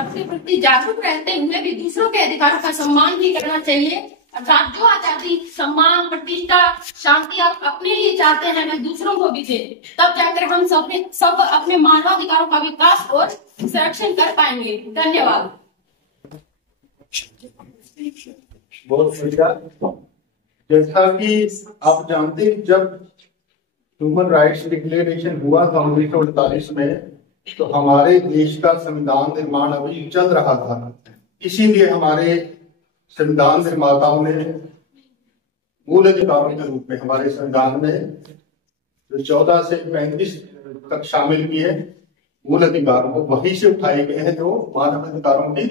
अधिकारों के प्रति जागरूक रहते हुए भी दूसरों के अधिकारों का सम्मान भी करना चाहिए। अर्थात जो आजादी, सम्मान, प्रतिष्ठा, शांति आप अपने लिए चाहते हैं वह दूसरों को भी दे, तब जाकर हम सब अपने मानवाधिकारों का विकास और संरक्षण कर पाएंगे। धन्यवाद। बहुत शुक्रिया। जैसा कि आप जानते हैं, जब ह्यूमन राइट्स डिक्लेरेशन हुआ था 1948 में, तो हमारे देश का संविधान निर्माण अभी चल रहा था। इसीलिए हमारे संविधान निर्माताओं ने मूल अधिकारों के रूप में हमारे संविधान में जो 14 से 35 तक शामिल किए मूल अधिकारों को वहीं से उठाए गए हैं जो मानव अधिकारों की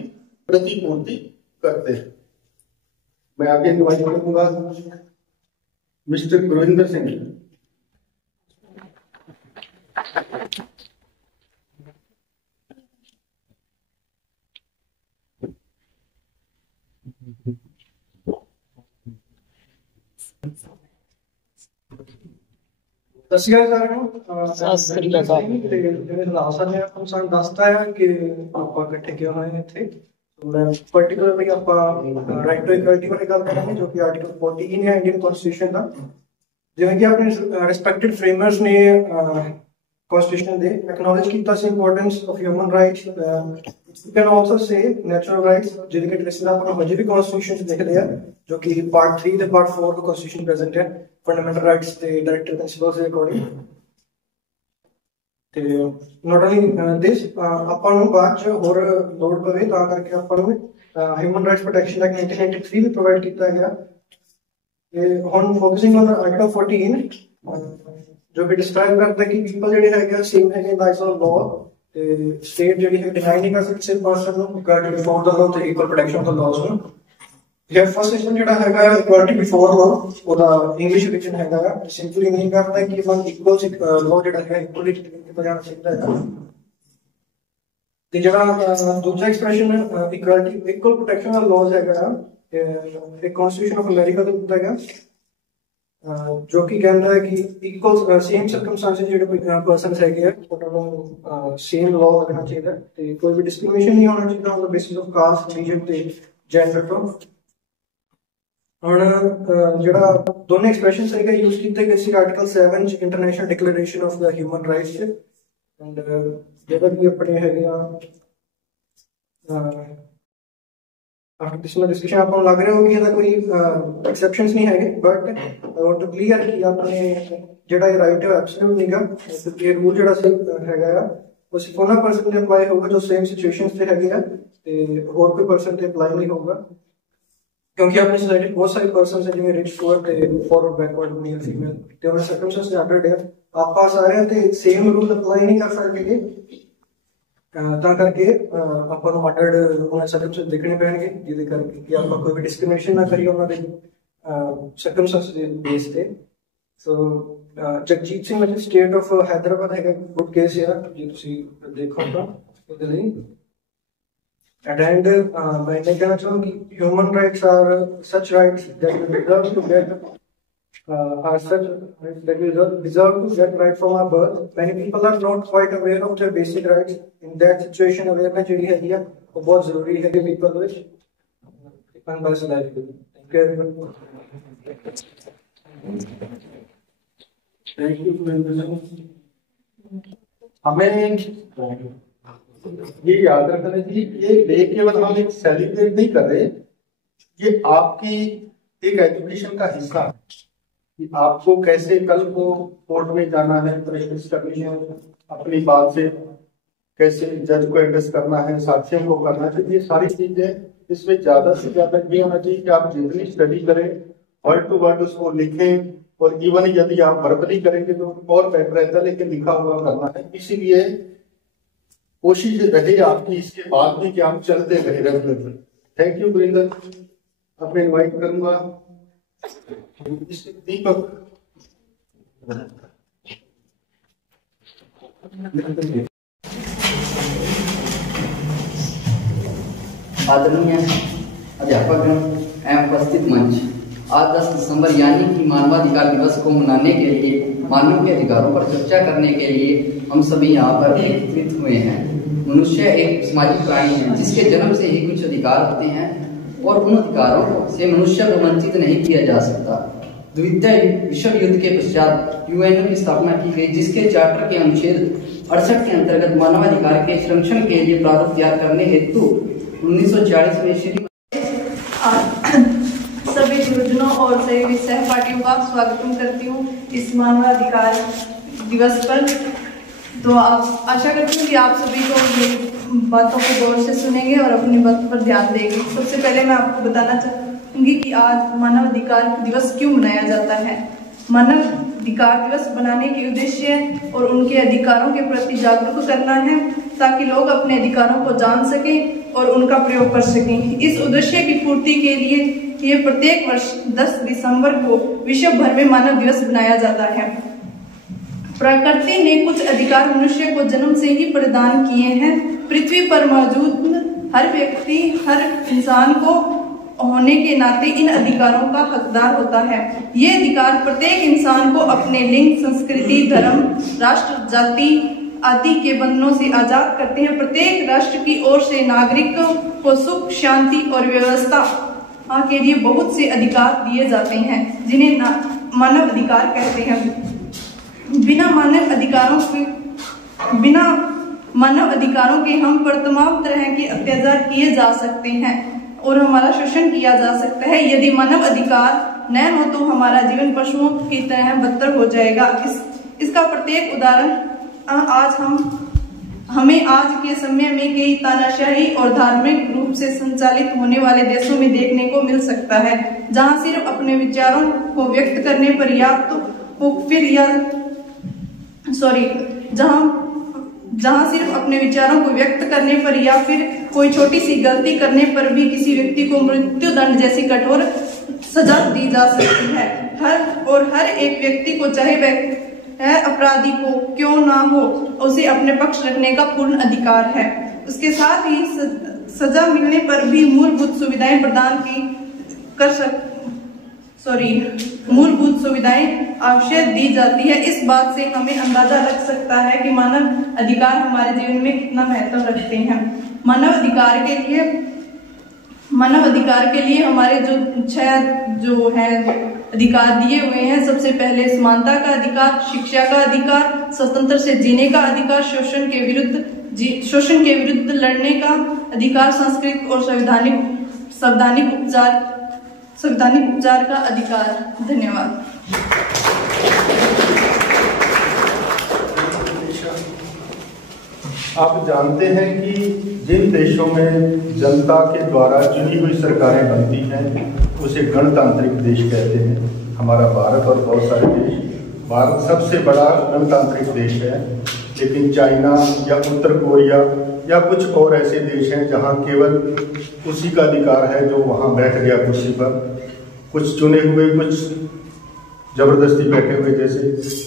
प्रतिपूर्ति करते हैं। मैं आगे इनवाइट करूंगा मिस्टर गुरविंदर सिंह। ਸਤਿ ਸ਼੍ਰੀ ਅਕਾਲ ਸਾਰਿਆਂ ਨੂੰ। ਸਤਿ ਸ਼੍ਰੀ ਅਕਾਲ। ਜਿਹੜੇ ਲਾਸਟ ਨੇ ਆਪਾਂ ਸਾਨੂੰ ਦੱਸਤਾ ਹੈ ਕਿ ਆਪਾਂ ਇਕੱਠੇ ਕਿਉਂ ਹੋਏ ਹਾਂ ਇੱਥੇ। ਮੈਂ ਪਾਰਟਿਕੂਲਰਲੀ ਆਪਾਂ ਰਾਈਟ ਟੂ ਇਕੁਐਲਿਟੀ ਬਾਰੇ ਗੱਲ ਕਰਾਂਗੇ ਜੋ ਕਿ ਆਰਟੀਕਲ 14 ਹੈ ਇੰਡੀਅਨ ਕਨਸਟੀਟਿਊਸ਼ਨ ਦਾ। ਜਿਵੇਂ ਕਿ ਆਪਣੇ ਰਿਸਪੈਕਟਡ ਫਰੇਮਰਸ ਨੇ ਕਨਸਟੀਟਿਊਸ਼ਨ ਦੇ ਐਕਨੋਲੇਜ ਕੀਤਾ ਸੀ importance of human rights. You can also say natural rights, ਜਿਹਦੇ ਕਿ ਟ੍ਰੇਸਿਸ ਆਪਾਂ ਨੂੰ ਹਜੇ ਵੀ ਕਨਸਟੀਟਿਊਸ਼ਨ 'ਚ ਦਿਖਦੇ ਆ, ਜੋ ਕਿ ਪਾਰਟ 3 ਤੇ ਪਾਰਟ 4 ਦਾ ਕਨਸਟੀਟਿਊਸ਼ਨ ਪ੍ਰੈਜ਼ੈਂਟ ਹੈ ਫੰਡਾਮੈਂਟਲ ਰਾਈਟਸ ਤੇ ਡਾਇਰੈਕਟਿਵ ਪ੍ਰਿੰਸੀਪਲਸ ਦੇ ਅਕੋਰਡਿੰਗ। ਤੇ ਨਾਟ ਓਨਲੀ ਦਿਸ, ਆਪਾਂ ਨੂੰ ਬਾਅਦ 'ਚ ਹੋਰ ਲੋੜ ਪਵੇ ਤਾਂ ਕਰਕੇ ਆਪਾਂ ਨੂੰ ਹਿਊਮਨ ਰਾਈਟਸ ਪ੍ਰੋਟੈਕਸ਼ਨ ਐਕਟ 1993 ਵੀ ਪ੍ਰੋਵਾਈਡ ਕੀਤਾ ਗਿਆ। ਤੇ ਹੁਣ ਫੋਕਸਿੰਗ ਔਨ ਆਰਟੀਕਲ 14 ਜੋ ਕਿ ਡਿਸਕ੍ਰਾਈਬ ਕਰਦਾ ਕਿ ਪੀਪਲ ਜਿਹੜੇ ਹੈਗੇ ਸੇਮ ਹੈਗੇ ਇਨ ਦ ਆਈਜ਼ ਆਫ ਲਾਅ, ਤੇ ਸਟੇਟ ਜਿਹੜੀ ਹੈ ਡਿਨਾਈ ਨਹੀਂ ਕਰ ਸਕਦੀ ਸਿਰਫ ਪਰਸਨ ਨੂੰ ਇਕੁਐਲਿਟੀ ਬਿਫੋਰ ਦਾ ਲਾਅ ਤੇ ਇਕੁਅਲ ਪ੍ਰੋਟੈਕਸ਼ਨ ਆਫ ਦ ਲਾਅਸ ਨੂੰ। ਇਹ ਫਸਟ ਸੈਕਸ਼ਨ ਜਿਹੜਾ ਹੈਗਾ ਇਕੁਐਲਿਟੀ ਬਿਫੋਰ ਲਾਅ, ਉਹਦਾ ਇੰਗਲਿਸ਼ ਵਿੱਚ ਹੈਗਾ ਸਿੰਪਲੀ ਮੀਨ ਕਰਦਾ ਕਿ ਵਨ ਇਕੁਅਲ ਲਾਅ ਜਿਹੜਾ ਹੈ ਇਕੁਅਲੀ ਟ੍ਰੀਟ ਕੀਤਾ ਜਾਣਾ ਚਾਹੀਦਾ ਹੈ। ਤੇ ਜਿਹੜਾ ਦੂਜਾ expression equality equal protection of laws ਹੈਗਾ ਇਹ ਕਨਸਟੀਟਿਊਸ਼ਨ ਆਫ ਅਮਰੀਕਾ ਤੋਂ ਦਿੱਤਾ ਗਿਆ, ਜੋ ਕਿ ਕਹਿੰਦਾ ਹੈ ਕਿ ਇਕੁਅਲ ਸੇਮ ਸਰਕਮਸਟੈਂਸਸ ਜਿਹੜੇ ਪਰਸਨਸ ਹੈਗੇ ਆ ਉਹਨਾਂ ਨੂੰ ਸੇਮ ਲਾਅ ਲੱਗਣਾ ਚਾਹੀਦਾ ਤੇ ਕੋਈ ਵੀ ਡਿਸਕ੍ਰਿਮੀਨੇਸ਼ਨ ਨਹੀਂ ਹੋਣਾ ਚਾਹੀਦਾ on the basis of cost, religion ਤੇ ਜੈਂਡਰ ਤੋਂ। ਹੁਣ ਜਿਹੜਾ ਦੋਨੇ ਐਕਸਪ੍ਰੈਸ਼ਨਸ ਹੈਗੇ ਯੂਜ਼ ਕੀਤੇ ਗਏ ਸੀ ਆਰਟੀਕਲ 7 ਚ international declaration of the human rights ਚ। ਐਂਡ ਜਿਹੜਾ ਵੀ ਆਪਣੇ ਹੈਗੇ ਆ after this discussion ਆਪਾਂ ਨੂੰ ਲੱਗ ਰਿਹਾ ਹੋ ਕਿ ਇਹਦਾ ਕੋਈ ਐਕਸੈਪਸ਼ਨਸ ਨਹੀਂ ਹੈਗੇ, but I want to clear ਕਿ ਆਪਣੇ ਜਿਹੜਾ ਇਹ ਰਾਈਟ ਹੈ ਐਬਸੋਲੂਟ ਨਹੀਂਗਾ। ਇਹ ਰੂਲ ਜਿਹੜਾ ਹੈਗਾ ਆ ਉਹ ਸਿਰਫ ਉਹਨਾਂ ਪਰਸਨ ਤੇ ਅਪਲਾਈ ਹੋਊਗਾ ਜੋ ਸੇਮ ਸਿਚੁਏਸ਼ਨਸ ਤੇ ਹੈਗੇ ਆ, ਤੇ ਹੋਰ ਕੋਈ ਪਰਸਨ ਤੇ ਅਪਲਾਈ ਨਹੀਂ ਹੋਊਗਾ, ਕਿਉਂਕਿ ਆਪਣੀ ਸੋਸਾਇਟੀ ਬਹੁਤ ਸਾਰੇ ਪਰਸਨਸ ਹੈ ਜਿਵੇਂ ਰਿਚ ਪੂਅਰ ਤੇ ਫਾਰਵਰਡ ਬੈਕਵਰਡ ਮੇਲ ਫੀਮੇਲ ਤੇ ਉਹਨਾਂ ਸਰਕਮਸਟੈਂਸਸ ਅਡਲਟ ਹੈ। ਆਪਾਂ ਸਾਰਿਆਂ ਤੇ ਸੇਮ ਰੂਲ ਅਪਲਾਈ ਨਹੀਂ ਕਰ ਸਕਦੇ, ਤਾਂ ਕਰਕੇ ਆਪਾਂ ਨੂੰ ਅਡਲਟ ਉਹਨਾਂ ਸਰਕਮਸਟੈਂਸਸ ਦੇਖਣੇ ਪੈਣਗੇ ਜਿਹਦੇ ਕਰਕੇ ਕਿ ਆਪਾਂ ਕੋਈ ਵੀ ਡਿਸਕ੍ਰਿਮੀਨੇਸ਼ਨ ਨਾ ਕਰੀਏ ਉਹਨਾਂ ਦੇ ਸਰਕਮਸਟੈਂਸਸ ਦੇ ਬੇਸ ਤੇ। ਸੋ ਜਗਜੀਤ ਸਿੰਘ ਵਿੱਚ ਸਟੇਟ ਆਫ ਹੈਦਰਾਬਾਦ ਹੈਗਾ ਗੁੱਡ ਕੇਸ ਆ, ਜੇ ਤੁਸੀਂ ਦੇਖੋ ਤਾਂ ਉਹਦੇ ਲਈ। ਐਂਡ ਮੈਂ ਇਹ ਕਹਿਣਾ ਚਾਹੁੰਦਾ ਕਿ human rights are such rights that we deserve to get are such that we deserve to get right from our birth. Many people are not quite aware of their basic rights. In that situation, awareness ਜਿਹੜੀ ਹੈਗੀ ਆ ਉਹ ਬਹੁਤ ਜ਼ਰੂਰੀ ਹੈ ਕਿ people ਵਿੱਚ ਬਸ life. Thank you everyone. Thank you. हमें ये याद रखना चाहिए ये डे केवल हम एक सेलिब्रेट नहीं कर रहे, ये आपकी एक एजुकेशन का हिस्सा है कि आपको कैसे कल को कोर्ट में जाना है, प्रैक्टिस करनी है, अपनी बात से कैसे जज को एड्रेस करना है, साथियों को करना चाहिए। ये सारी चीजें इसमें ज्यादा से ज्यादा ये होना चाहिए कि आप जितनी स्टडी करें वर्ड टू वर्ड उसको लिखें, और इवन यदि आप वर्बली करेंगे तो और बेटर रहता है, लेकिन लिखा हुआ करना है। इसीलिए कोशिश रहे आपकी इसके बाद में कि आप चलते रहे रेगुलर। Thank you Gurinder. अब मैं इन्वाइट करूंगा दीपक। आदरणीय अध्यापक एवं उपस्थित मंच, आज 10 दिसंबर यानी कि मानवाधिकार दिवस को मनाने के लिए, मानव के अधिकारों पर चर्चा करने के लिए हम सभी यहाँ पर एकत्रित हुए हैं। मनुष्य एक सामाजिक प्राणी है जिसके जन्म से ही कुछ अधिकार होते हैं और उन अधिकारों से मनुष्य को वंचित नहीं किया जा सकता। द्वितीय विश्व युद्ध के पश्चात यूएनओ की स्थापना की गई, जिसके चार्टर के अनुच्छेद 68 के अंतर्गत मानवाधिकार के संरक्षण के लिए प्रारूप तैयार करने हेतु 1940 में श्री सभी गुरुजनों और सभी सहपाठियों का स्वागत करती हूँ इस मानवाधिकार दिवस पर। तो आप आशा करती हूँ कि आप सभी को मेरी बातों को गौर से सुनेंगे और अपनी बात पर ध्यान देंगे। सबसे पहले मैं आपको बताना चाहूँगी कि आज मानवाधिकार दिवस क्यों मनाया जाता है। मानवाधिकार दिवस बनाने के उद्देश्य और उनके अधिकारों के प्रति जागरूक करना है ताकि लोग अपने अधिकारों को जान सकें और उनका प्रयोग कर सकें। इस उद्देश्य की पूर्ति के लिए ये प्रत्येक वर्ष 10 दिसंबर को विश्व भर में मानव दिवस मनाया जाता है। प्रकृति ने कुछ अधिकार मनुष्य को जन्म से ही प्रदान किए हैं। पृथ्वी पर मौजूद हर व्यक्ति, हर इंसान को होने के नाते इन अधिकारों का हकदार होता है। ये अधिकार प्रत्येक इंसान को अपने लिंग, संस्कृति, धर्म, राष्ट्र, जाति आदि के बंधनों से आजाद करते हैं। प्रत्येक राष्ट्र की ओर से नागरिकों को सुख, शांति और व्यवस्था के लिए बहुत से अधिकार दिए जाते हैं जिन्हें मानव अधिकार कहते हैं। बिना मानव अधिकारों के हम पर तमाम तरह के अत्याचार किए जा सकते हैं और हमारा शोषण किया जा सकता है। यदि मानव अधिकार न हो तो हमारा जीवन पशुओं की तरह बदतर हो जाएगा। इसका प्रत्येक उदाहरण हमें आज के समय में कई तानाशाही और धार्मिक रूप से संचालित होने वाले देशों में देखने को मिल सकता है, जहां सिर्फ अपने विचारों को व्यक्त करने पर जहां सिर्फ अपने विचारों को व्यक्त करने पर या फिर कोई छोटी सी गलती करने पर भी किसी व्यक्ति को मृत्यु दंड जैसी कठोर सजा दी जा सकती है। हर एक व्यक्ति को, चाहे वह अपराधी हो क्यों ना हो, उसे अपने पक्ष रखने का पूर्ण अधिकार है। उसके साथ ही सजा मिलने पर भी मूलभूत सुविधाएं मूलभूत सुविधाएं अवश्य दी जाती है। इस बात से हमें अंदाजा लग सकता है कि मानव अधिकार हमारे जीवन में कितना महत्व रखते हैं। मानव अधिकार के लिए हमारे जो है अधिकार दिए हुए हैं। सबसे पहले समानता का अधिकार, शिक्षा का अधिकार, स्वतंत्र से जीने का अधिकार, शोषण के विरुद्ध लड़ने का अधिकार, सांस्कृतिक और संवैधानिक उपचार का अधिकार। धन्यवाद। आप जानते हैं कि जिन देशों में जनता के द्वारा चुनी हुई सरकारें बनती हैं उसे गणतांत्रिक देश कहते हैं। हमारा भारत और बहुत सारे देश, भारत सबसे बड़ा गणतांत्रिक देश है, लेकिन चाइना या उत्तर कोरिया या कुछ और ऐसे देश हैं जहां केवल उसी का अधिकार है जो वहां बैठ गया कुर्सी पर। कुछ चुने हुए, कुछ जबरदस्ती बैठे हुए, जैसे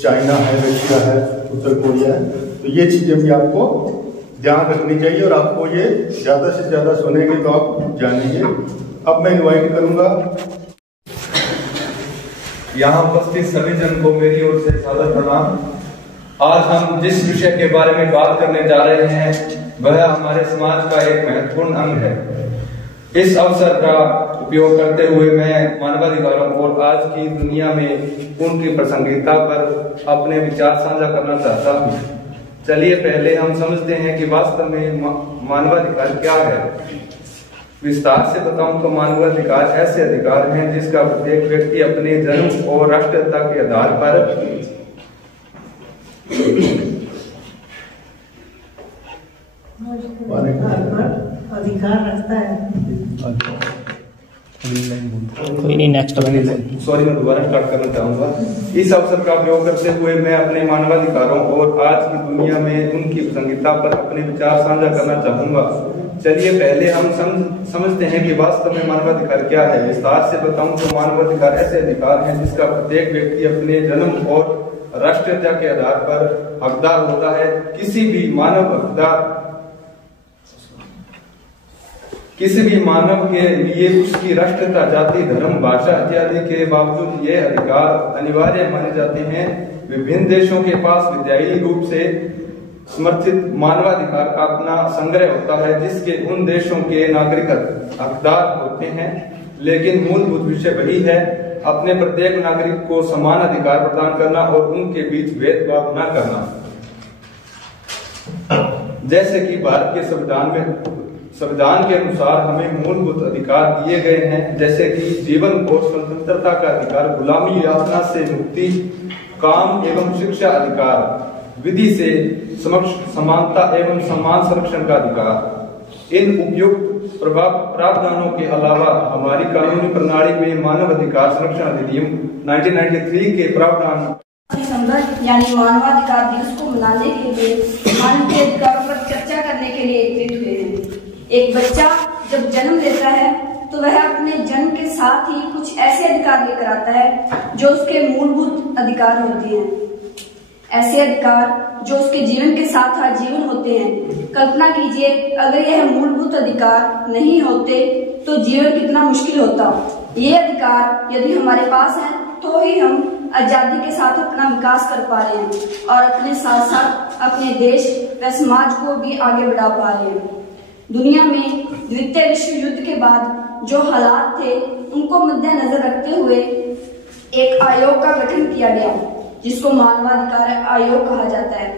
चाइना है, रशिया है, उत्तर कोरिया है। तो ये चीजें भी आपको ध्यान रखनी चाहिए और आपको ये ज्यादा से ज्यादा सुनेंगे तो आप जानेंगे। अब मैं इनवाइट करूंगा यहाँ उपस्थित सभी जन को मेरी ओर से सादर प्रणाम। आज हम जिस विषय के बारे में बात करने जा रहे हैं वह हमारे समाज का एक महत्वपूर्ण अंग है। इस अवसर का उपयोग करते हुए मैं मानवाधिकारों और आज की दुनिया में उनकी प्रासंगिकता पर अपने विचार साझा करना चाहता हूँ। चलिए पहले हम समझते हैं कि वास्तव में मानवाधिकार क्या है। विस्तार से बताऊं तो मानवाधिकार ऐसे अधिकार हैं जिसका प्रत्येक व्यक्ति अपने जन्म और राष्ट्रीयता के आधार पर अधिकार रखता है। कोई नहीं, नेक्स्ट सॉरी, मैं दोबारा स्टार्ट करना चाहूंगा। इस अवसर का प्रयोग करते हुए मैं अपने मानवाधिकारों और आज की दुनिया में उनकी प्रासंगिकता पर अपने विचार साझा करना चाहूंगा। चलिए पहले हम समझते हैं कि वास्तव में मानवाधिकार क्या है। विस्तार से बताऊं तो मानवाधिकार ऐसे अधिकार हैं जिसका प्रत्येक व्यक्ति अपने जन्म और राष्ट्रीयता के आधार पर हकदार होता है। किसी भी किसी भी मानव के लिए उसकी राष्ट्रीयता, जाति, धर्म, भाषा इत्यादि के बावजूद ये अधिकार अनिवार्य माने जाते हैं। विभिन्न देशों के पास विधायी रूप से समर्थित मानवाधिकार का अपना संग्रह होता है, जिसके उन देशों के नागरिक हकदार होते हैं, लेकिन मूलभूत विषय वही है, अपने प्रत्येक नागरिक को समान अधिकार प्रदान करना और उनके बीच भेदभाव न करना। जैसे कि भारत के संविधान के अनुसार हमें मूलभूत अधिकार दिए गए हैं, जैसे कि जीवन और स्वतंत्रता का अधिकार, गुलामी यातना से मुक्ति, काम एवं शिक्षा अधिकार, विधि से समानता एवं समान संरक्षण का अधिकार। इन उपयुक्त प्रावधानों के अलावा हमारी कानूनी प्रणाली में मानव अधिकार संरक्षण अधिनियम 1993 के प्रावधान दिसंबर यानी मानवाधिकार दिवस को मनाने के लिए मानव के अधिकारों पर चर्चा करने के लिए एकत्रित हुए हैं। एक बच्चा जब जन्म लेता है तो वह अपने जन्म के साथ ही कुछ ऐसे अधिकार लेकर आता है जो उसके मूलभूत अधिकार होते हैं, ऐसे अधिकार जो उसके जीवन के साथ आजीवन होते हैं। कल्पना कीजिए अगर यह मूलभूत अधिकार नहीं होते तो जीवन कितना मुश्किल होता। ये अधिकार यदि हमारे पास है तो ही हम आजादी के साथ अपना विकास कर पा रहे हैं और अपने साथ साथ अपने देश व समाज को भी आगे बढ़ा पा रहे हैं। दुनिया में द्वितीय विश्व युद्ध के बाद जो हालात थे उनको मद्देनजर रखते हुए एक आयोग का गठन किया गया जिसको मानवाधिकार आयोग कहा जाता है,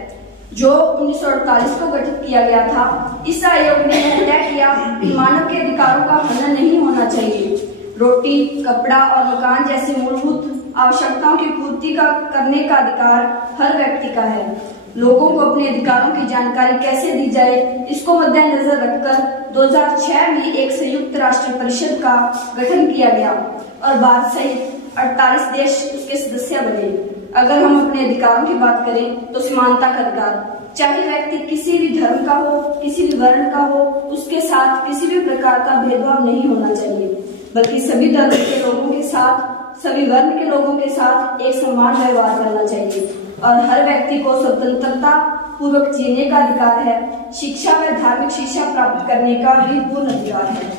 जो 1948 को गठित किया गया था। इस आयोग ने तय किया कि मानव के अधिकारों का हनन नहीं होना चाहिए। रोटी, कपड़ा और मकान जैसे मूलभूत आवश्यकताओं की पूर्ति करने का अधिकार हर व्यक्ति का है। लोगों को अपने अधिकारों की जानकारी कैसे दी जाए, इसको मद्देनजर रखकर 2006 में एक संयुक्त राष्ट्र परिषद का गठन किया गया और भारत सहित 48 देश उसके सदस्य बने। अगर हम अपने अधिकारों की बात करें तो समानता का अधिकार, चाहे व्यक्ति किसी भी धर्म का हो, किसी भी वर्ण का हो, उसके साथ किसी भी प्रकार का भेदभाव नहीं होना चाहिए, बल्कि सभी धर्म के लोगों के साथ, सभी वर्ण के लोगों के साथ एक समान व्यवहार करना चाहिए और हर व्यक्ति को स्वतंत्रता पूर्वक जीने का अधिकार है। शिक्षा व धार्मिक शिक्षा प्राप्त करने का भी पूर्ण अधिकार है।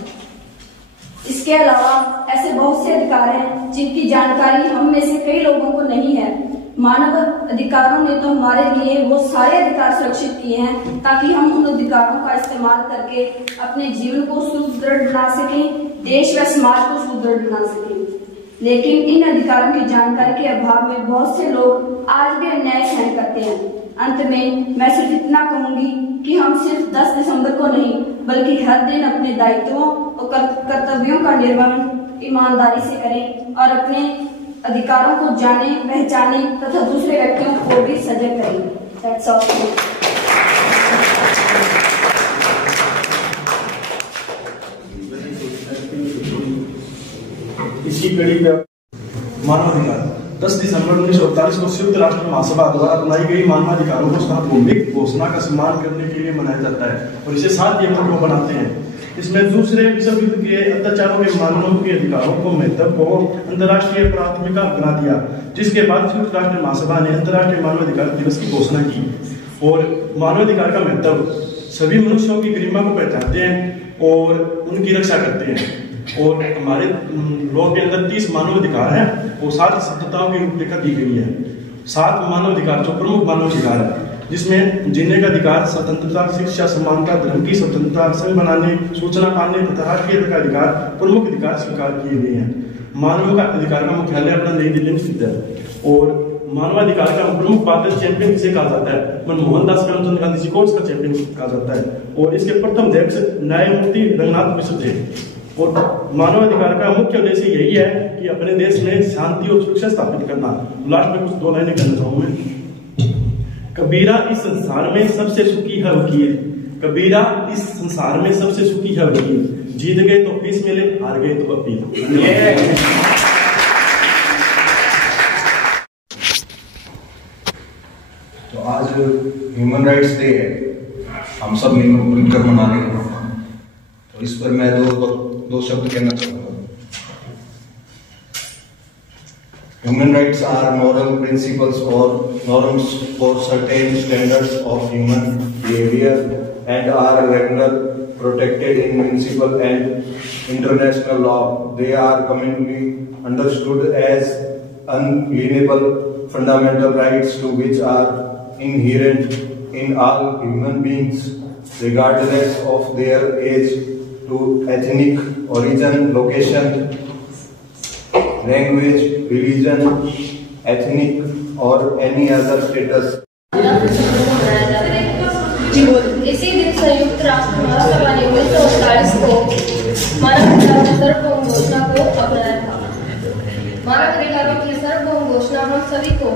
इसके अलावा ऐसे बहुत से अधिकार हैं जिनकी जानकारी हम में से कई लोगों को नहीं है। मानव अधिकारों ने तो हमारे लिए वो सारे अधिकार सुरक्षित किए हैं ताकि हम उन अधिकारों का इस्तेमाल करके अपने जीवन को सुदृढ़ बना सकें, देश व समाज को सुदृढ़ बना सकें। लेकिन इन अधिकारों की जानकारी के अभाव में बहुत से लोग आज भी अन्याय सहन करते हैं। अंत में मैं सिर्फ इतना कहूंगी कि हम सिर्फ 10 दिसंबर को नहीं बल्कि हर दिन अपने दायित्वों और कर्तव्यों का निर्वहन ईमानदारी से करें और अपने अधिकारों को जाने, पहचाने तथा दूसरे व्यक्तियों को भी सजग करें। That's all. इसी कड़ी पे मानवाधिकार 10 दिसंबर 1948 को संयुक्त राष्ट्र महासभा द्वारा बनाई गई मानवाधिकारों को सार्वभौमिक घोषणा का सम्मान करने के लिए मनाया जाता है और इसे 7 अप्रैल को बनाते हैं। इसमें दूसरे विश्व युद्ध के अत्याचारों के मानव के अधिकारों को महत्व को अंतर्राष्ट्रीय प्राथमिकता बना दिया, जिसके बाद संयुक्त राष्ट्र महासभा ने अंतर्राष्ट्रीय मानवाधिकार दिवस की घोषणा की। और मानवाधिकार का महत्व सभी मनुष्यों की गरिमा को पहचानते हैं और उनकी रक्षा करते हैं। और हमारे लॉ के अंदर 30 मानवाधिकार हैं और 7 स्वतंत्रताओं की रूपरेखा दी गई है। 7 मानवाधिकार जो प्रमुख मानवाधिकार है, जिसमें जीने का अधिकार, स्वतंत्रता, शिक्षा, समानता, धर्म की स्वतंत्रता, संघ बनाने, सूचना पाने तथा राष्ट्रीयता का अधिकार प्रमुख अधिकार स्वीकार किए गए हैं। मानव का अधिकार का मुख्यालय अपना नई दिल्ली में स्थित है और मानवाधिकार का प्रमुख बात चैंपियन किसे कहा जाता है? मनमोहन दास करमचंद गांधी जी को इसका चैंपियन कहा जाता है और इसके प्रथम अध्यक्ष न्यायमूर्ति रंगनाथ मिश्र थे। और मानवाधिकार का मुख्य उद्देश्य यही है कि अपने देश में शांति और सुरक्षा स्थापित करना। लास्ट में कुछ 2 लाइनें कहना चाहूँ मैं। कबीरा इस संसार में सबसे सुखी है वकील, कबीरा इस संसार में सबसे सुखी है वकील, जीत गए तो फीस मिले, हार गए तो अपील। तो आज ह्यूमन राइट्स डे है, हम सब मिलकर मना रहे हैं, तो इस पर मैं दो शब्द कहना चाहूंगा। Human rights are moral principles or norms for certain standards of human behavior and are regularly protected in municipal and international law. They are commonly understood as unalienable fundamental rights to which are inherent in all human beings, regardless of their age, to ethnic origin, location, language, religion, ethnic or any other status. इसी दिन संयुक्त राष्ट्र महासभा ने 1948 को मानवाधिकारों की सार्वभौम घोषणा को अपनाया था। मानवाधिकारों की सार्वभौम घोषणा हम सभी को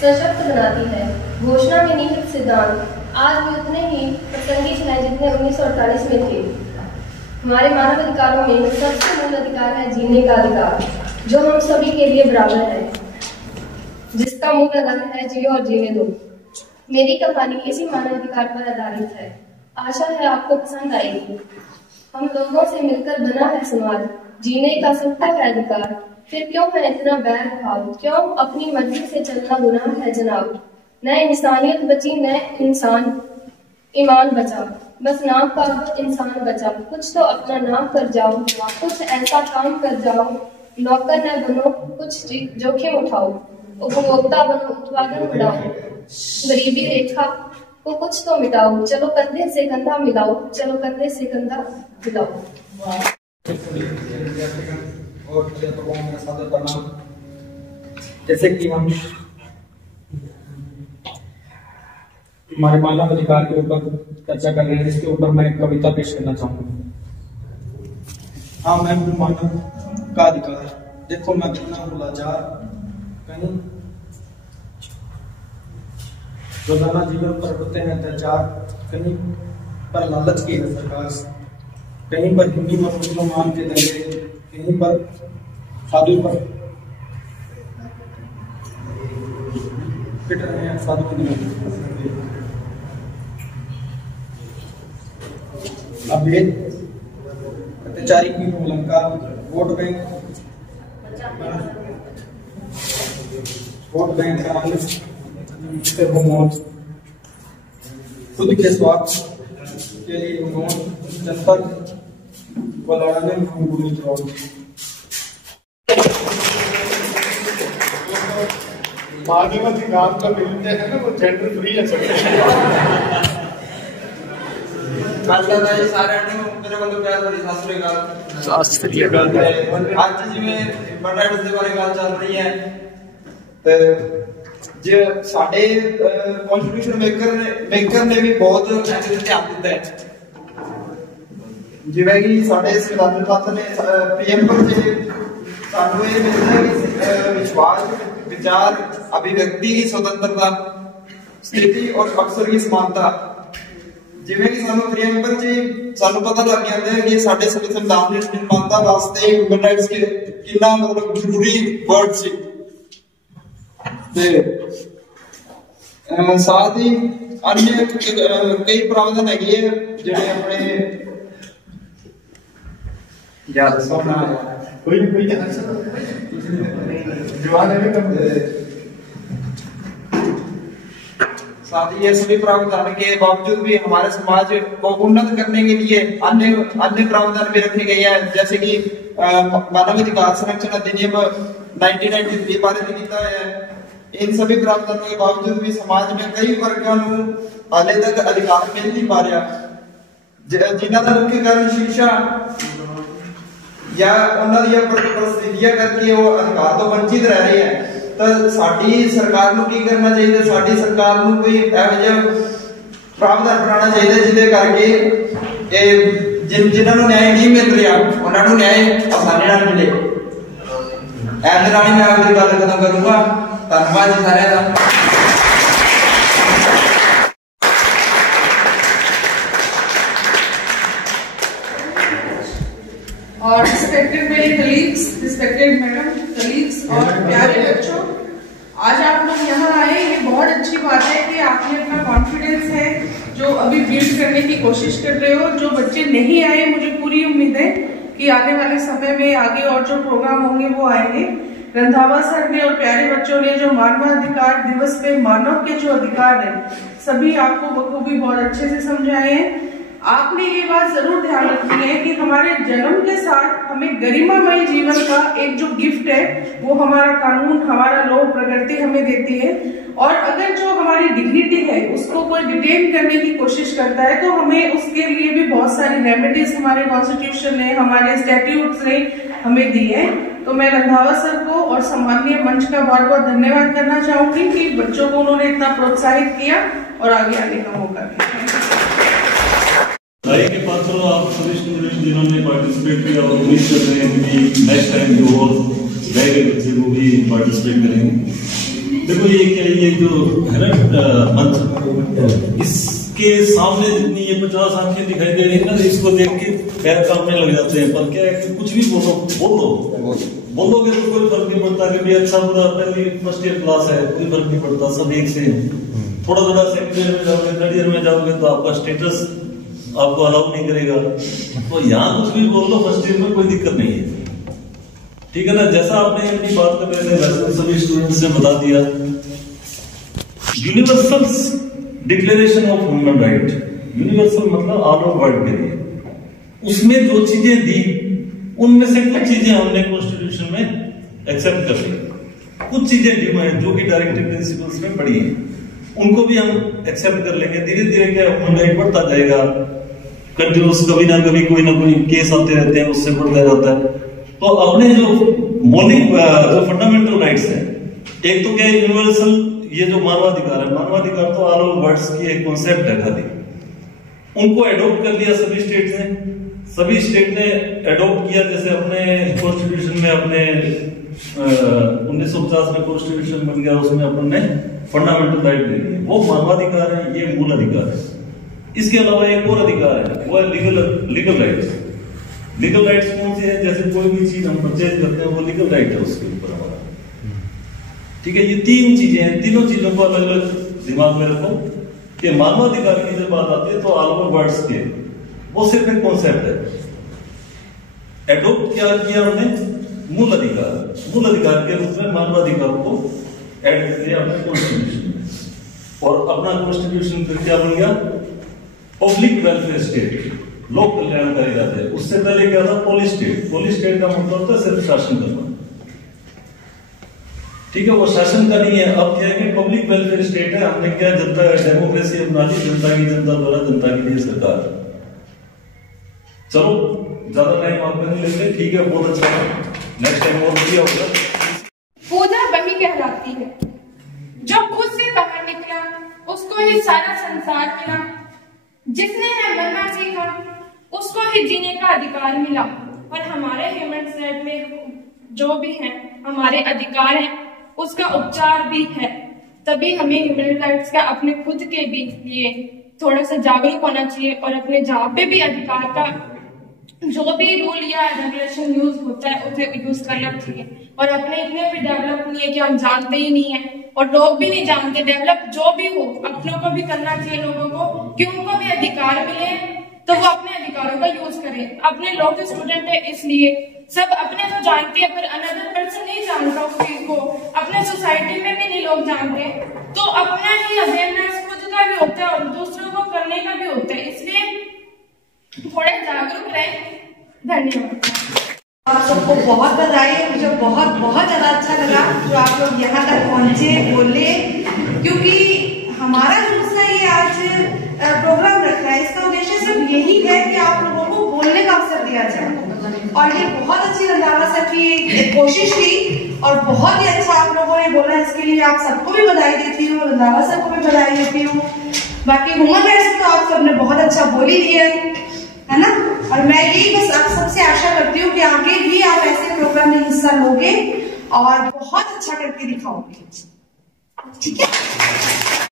सशक्त बनाती है। घोषणा में निहित सिद्धांत आज भी उतने ही प्रासंगिक हैं जितने 1948 में थे। हमारे मानवाधिकारों में सबसे मूल अधिकार है जीने का अधिकार, जो हम सभी के लिए बराबर है, जिसका मूल अर्थ है जियो और जीने दो। मेरी कहानी इसी मानवाधिकार पर आधारित है। आशा है आपको पसंद आएगी। हम लोगों से मिलकर बना है समाज, जीने का सबका है अधिकार। फिर क्यों है इतना बैर भाव, क्यों अपनी मर्जी से चलना गुनाह है जनाब। न इंसानियत बची न इंसान ईमान बचा, बस नाम का इंसान बचा। कुछ तो अपना नाम कर जाओ, कुछ ऐसा काम कर जाओ, नौकर न बनो, कुछ जोखिम उठाओ, उपभोक्ता बनो, उत्पादन बढ़ाओ, गरीबी रेखा को कुछ तो मिटाओ। चलो कंधे से कंधा मिलाओ, चलो कंधे से कंधा मिलाओ। और अध्यापकों का सादर प्रणाम। जैसे कि हम हमारे मानव अधिकार के ऊपर चर्चा कर रहे हैं, इसके ऊपर मैं एक कविता पेश करना चाहूंगा। हाँ, मैं हूँ मानव का अधिकार, देखो मैं कितना हूँ लाचार। कहीं रोजाना जीवन पर होते हैं अत्याचार, कहीं पर लालच की है सरकार, कहीं पर हिंदू और मुसलमान के दंगे, कहीं पर साधु पर पिट रहे हैं साधु। अभेद अत्याचारी की लंका, वोट बैंक का से मौत, खुद के स्वार्थ के लिए जनता को लड़ाने में हम पूरी मानव अधिकार का मिलते हैं ना, वो जेंडर फ्री है सब। ਅੱਜ ਜਿਵੇਂ ਬੜਾ ਇਸ ਦੇ ਬਾਰੇ ਗੱਲ ਚੱਲ ਰਹੀ ਹੈ ਤੇ ਜੇ ਸਾਡੇ ਕਨਸਟੀਟਿਊਸ਼ਨ ਮੇਕਰ ਨੇ ਵੀ ਬਹੁਤ ਇਹਦੇ ਤੇ ਧਿਆਨ ਦਿੱਤਾ ਹੈ। ਜਿਵੇਂ ਕਿ ਸਾਡੇ ਸੰਵਿਧਾਨ ਪੱਤਰ ਨੇ ਪ੍ਰੀਐਮਬਲ ਦੇ ਸਾਨੂੰ ਇਹ ਮਿਲਦਾ ਹੈ ਕਿ ਵਿਸ਼ਵਾਸ, ਵਿਚਾਰ, ਅਭਿਵਿਅਕਤੀ ਦੀ ਸੁਤੰਤਰਤਾ, ਸਥਿਤੀ ਔਰ ਅਕਸਰ ਦੀ ਸਮਾਨਤਾ। ਜਿਵੇਂ ਕਿ ਸਾਨੂੰ ਪ੍ਰੀਐਮਬਲ ਚ ਸਾਨੂੰ ਪਤਾ ਲੱਗ ਜਾਂਦਾ ਹੈ ਕਿ ਸਾਡੇ ਸੰਵਿਧਾਨ ਦੀ ਨਿਰਮਾਤਾ ਵਾਸਤੇ ਹਿਊਮਨ ਰਾਈਟਸ ਕਿੰਨਾ ਮਤਲਬ ਜ਼ਰੂਰੀ ਵਰਡ ਸੀ। ਤੇ साथ ही अन्य कई प्रावधान है ਜਿਹੜੇ ਆਪਣੇ ਯਾਦ ਸੋਨਾ कोई जवान है। साथ ही ये सभी प्रावधान के बावजूद भी हमारे समाज को उन्नत करने के लिए अन्य प्रावधान भी रखे गए हैं, जैसे कि मानव अधिकार संरक्षण अधिनियम 1993 पारित किया है। इन सभी प्रावधानों के बावजूद भी समाज में कई वर्गों को हाले तक अधिकार मिल नहीं पा रहा, जिन्हों का मुख्य कारण शिक्षा या उन्होंने परिस्थितियां करके वो अधिकार तो वंचित रह रहे हैं। तो साडी सरकार को की करना चाहिए, साडी सरकार को कोई प्रावधान बनाना चाहिए जिसके करके जिन्होंने न्याय नहीं मिल रहा उन्होंने न्याय आसानी नाल मिले। ऐसे नाल मैं अपनी गल खत्म करूंगा। धन्यवाद जी सारे का। और रिस्पेक्टेड मेरे कलीग्स, रिस्पेक्टेड मैडम, कलीग्स और प्यारे बच्चों, आज आप लोग यहाँ आए, ये बहुत अच्छी बात है कि आपने अपना कॉन्फिडेंस है जो अभी बिल्ड करने की कोशिश कर रहे हो। जो बच्चे नहीं आए, मुझे पूरी उम्मीद है कि आने वाले समय में आगे और जो प्रोग्राम होंगे वो आएंगे। रंधावा सर ने और प्यारे बच्चों ने जो मानवाधिकार दिवस पे मानव के जो अधिकार है सभी आपको बखूबी बहुत अच्छे से समझाए हैं। आपने ये बात जरूर ध्यान रखनी है कि हमारे जन्म के साथ हमें गरिमामय जीवन का एक जो गिफ्ट है वो हमारा कानून, हमारा लॉ, प्रकृति हमें देती है। और अगर जो हमारी डिग्निटी है उसको कोई डिटेन करने की कोशिश करता है तो हमें उसके लिए भी बहुत सारी रेमेडीज हमारे कॉन्स्टिट्यूशन ने, हमारे स्टैट्यूट्स ने हमें दी है। तो मैं रंधावा सर को और सम्माननीय मंच का बहुत बहुत धन्यवाद करना चाहूंगी कि बच्चों को उन्होंने इतना प्रोत्साहित किया और आगे आने का मौका दिया। के पास आप सभी स्टूडेंट जिन्होंने पार्टिसिपेट किया और उम्मीद कर रहे हैं कि नेक्स्ट टाइम जो और रह गए बच्चे वो भी पार्टिसिपेट करेंगे। देखो ये क्या, ये जो है ना मंच, इसके सामने जितनी ये 50 आंखें दिखाई दे रही है ना, इसको देख के पैर कांपने लग जाते हैं। पर क्या है कि कुछ भी बोलोगे तो कोई फर्क नहीं पड़ता कि भी अच्छा बुरा पहली फर्स्ट ईयर क्लास है, कोई फर्क नहीं पड़ता, सब एक से। थोड़ा थोड़ा सेकंड ईयर में जाओगे, थर्ड ईयर में जाओगे तो आपका स्टेटस आपको अलाउ नहीं करेगा। तो यहाँ कुछ भी बोल लो, फर्स्ट ईयर में कोई दिक्कत नहीं है, ठीक है ना। जैसा आपने अपनी बात कर रहे थे वैसे सभी स्टूडेंट्स ने बता दिया। Universal declaration of human right, universal मतलब ऑल ओवर वर्ल्ड के लिए, उसमें जो चीजें दी उनमें से कुछ चीजें हमने कॉन्स्टिट्यूशन में एक्सेप्ट कर ली, कुछ चीजें डी जो कि डायरेक्टिव प्रिंसिपल्स में पड़ी है उनको भी हम एक्सेप्ट कर लेंगे। धीरे धीरे क्या ह्यूमन राइट बढ़ता जाएगा, कंटिन्यूस कभी ना कभी कोई ना कोई केस आते रहते हैं, उससे बढ़ता जाता है। तो अपने जो मौलिक जो फंडामेंटल राइट्स हैं, एक तो क्या है यूनिवर्सल, ये जो मानवाधिकार है, मानवाधिकार तो ऑल ओवर वर्ल्ड की एक कॉन्सेप्ट है खाली, उनको एडॉप्ट कर लिया सभी स्टेट्स ने, सभी स्टेट ने एडॉप्ट किया। जैसे अपने कॉन्स्टिट्यूशन में अपने 1950 में कॉन्स्टिट्यूशन बन गया, उसमें अपन ने फंडामेंटल राइट दे दिए, वो मानवाधिकार है, ये मूल अधिकार है। इसके अलावा एक और अधिकार है, वो है लीगल राइट्स। लीगल राइट्स कौन से हैं? जैसे कोई भी चीज हम परचेज करते हैं वो लीगल राइट है उसके ऊपर हमारा, ठीक है। ये तीन चीजें हैं, तीनों चीजों को अलग अलग दिमाग में रखो कि मानवाधिकार की जब बात आती है तो ऑल ओवर वर्ल्ड के, वो सिर्फ एक कॉन्सेप्ट है। एडॉप्ट क्या किया हमने? मूल अधिकार के रूप में मानवाधिकार को ऐड कर दिया अपने कॉन्स्टिट्यूशन में, और अपना कॉन्स्टिट्यूशन फिर क्या बन गया? पब्लिक वेलफेयर स्टेट, लोक कल्याणकारी राज्य है। उससे पहले क्या था? Police state. पोलिस स्टेट का मतलब होता है सिर्फ शासन करना, ठीक है, वो शासन का नहीं है। अब क्या है कि पब्लिक वेलफेयर स्टेट है। हमने क्या जनता डेमोक्रेसी अपना ली, जनता की जनता द्वारा जनता के लिए सरकार। चलो ज्यादा टाइम आपका नहीं लेते, ठीक है, बहुत अच्छा है, नेक्स्ट टाइम और बढ़िया होगा। पूजा वही कहलाती है जो खुद से बाहर निकला, उसको ही सारा संसार मिला, जिसने है मरना सीखा उसको ही जीने का अधिकार मिला। और हमारे ह्यूमन राइट में जो भी है हमारे अधिकार हैं उसका उपचार भी है। तभी हमें ह्यूमन राइट्स का अपने खुद के भी लिए थोड़ा सा जागरूक होना चाहिए, और अपने जहाँ पे भी अधिकार का जो भी रूल या रेगुलेशन यूज होता है उसे यूज करना चाहिए। और अपने इतने भी डेवलप नहीं है कि हम जानते ही नहीं है, और लोग भी नहीं जानते। डेवलप जो भी हो अपनों को भी करना चाहिए लोगों को, कि उनको भी अधिकार मिले तो वो अपने अधिकारों का यूज करें। अपने लोग जो स्टूडेंट है इसलिए सब अपने तो जानते हैं, पर अनदर पर्सन नहीं जानता उस चीज को, अपने सोसाइटी में भी नहीं लोग जानते। तो अपना ही अवेयरनेस खुद का भी होता है और दूसरों को करने का भी होता है, इसलिए थोड़े जागरूक रहे। धन्यवाद। आप सबको बहुत बधाई। मुझे बहुत बहुत ज्यादा अच्छा लगा जो आप लोग यहाँ तक पहुंचे, बोले, क्योंकि हमारा जो दूसरा ये आज प्रोग्राम रखा है इसका उद्देश्य सिर्फ यही है कि आप लोगों को बोलने का अवसर दिया जाए। और ये बहुत अच्छी रंधावा सर की कोशिश थी और बहुत ही अच्छा आप लोगों ने बोला, इसके लिए आप सबको भी बधाई देती हूँ, रंधावा सर को भी बधाई देती हूँ। बाकी ह्यूमन राइट्स तो आप सबने बहुत अच्छा बोल ही दिया है ना। और मैं यही बस आप सबसे आशा करती हूँ कि आगे भी आप ऐसे प्रोग्राम में हिस्सा लोगे और बहुत अच्छा करके दिखाओगे, ठीक है।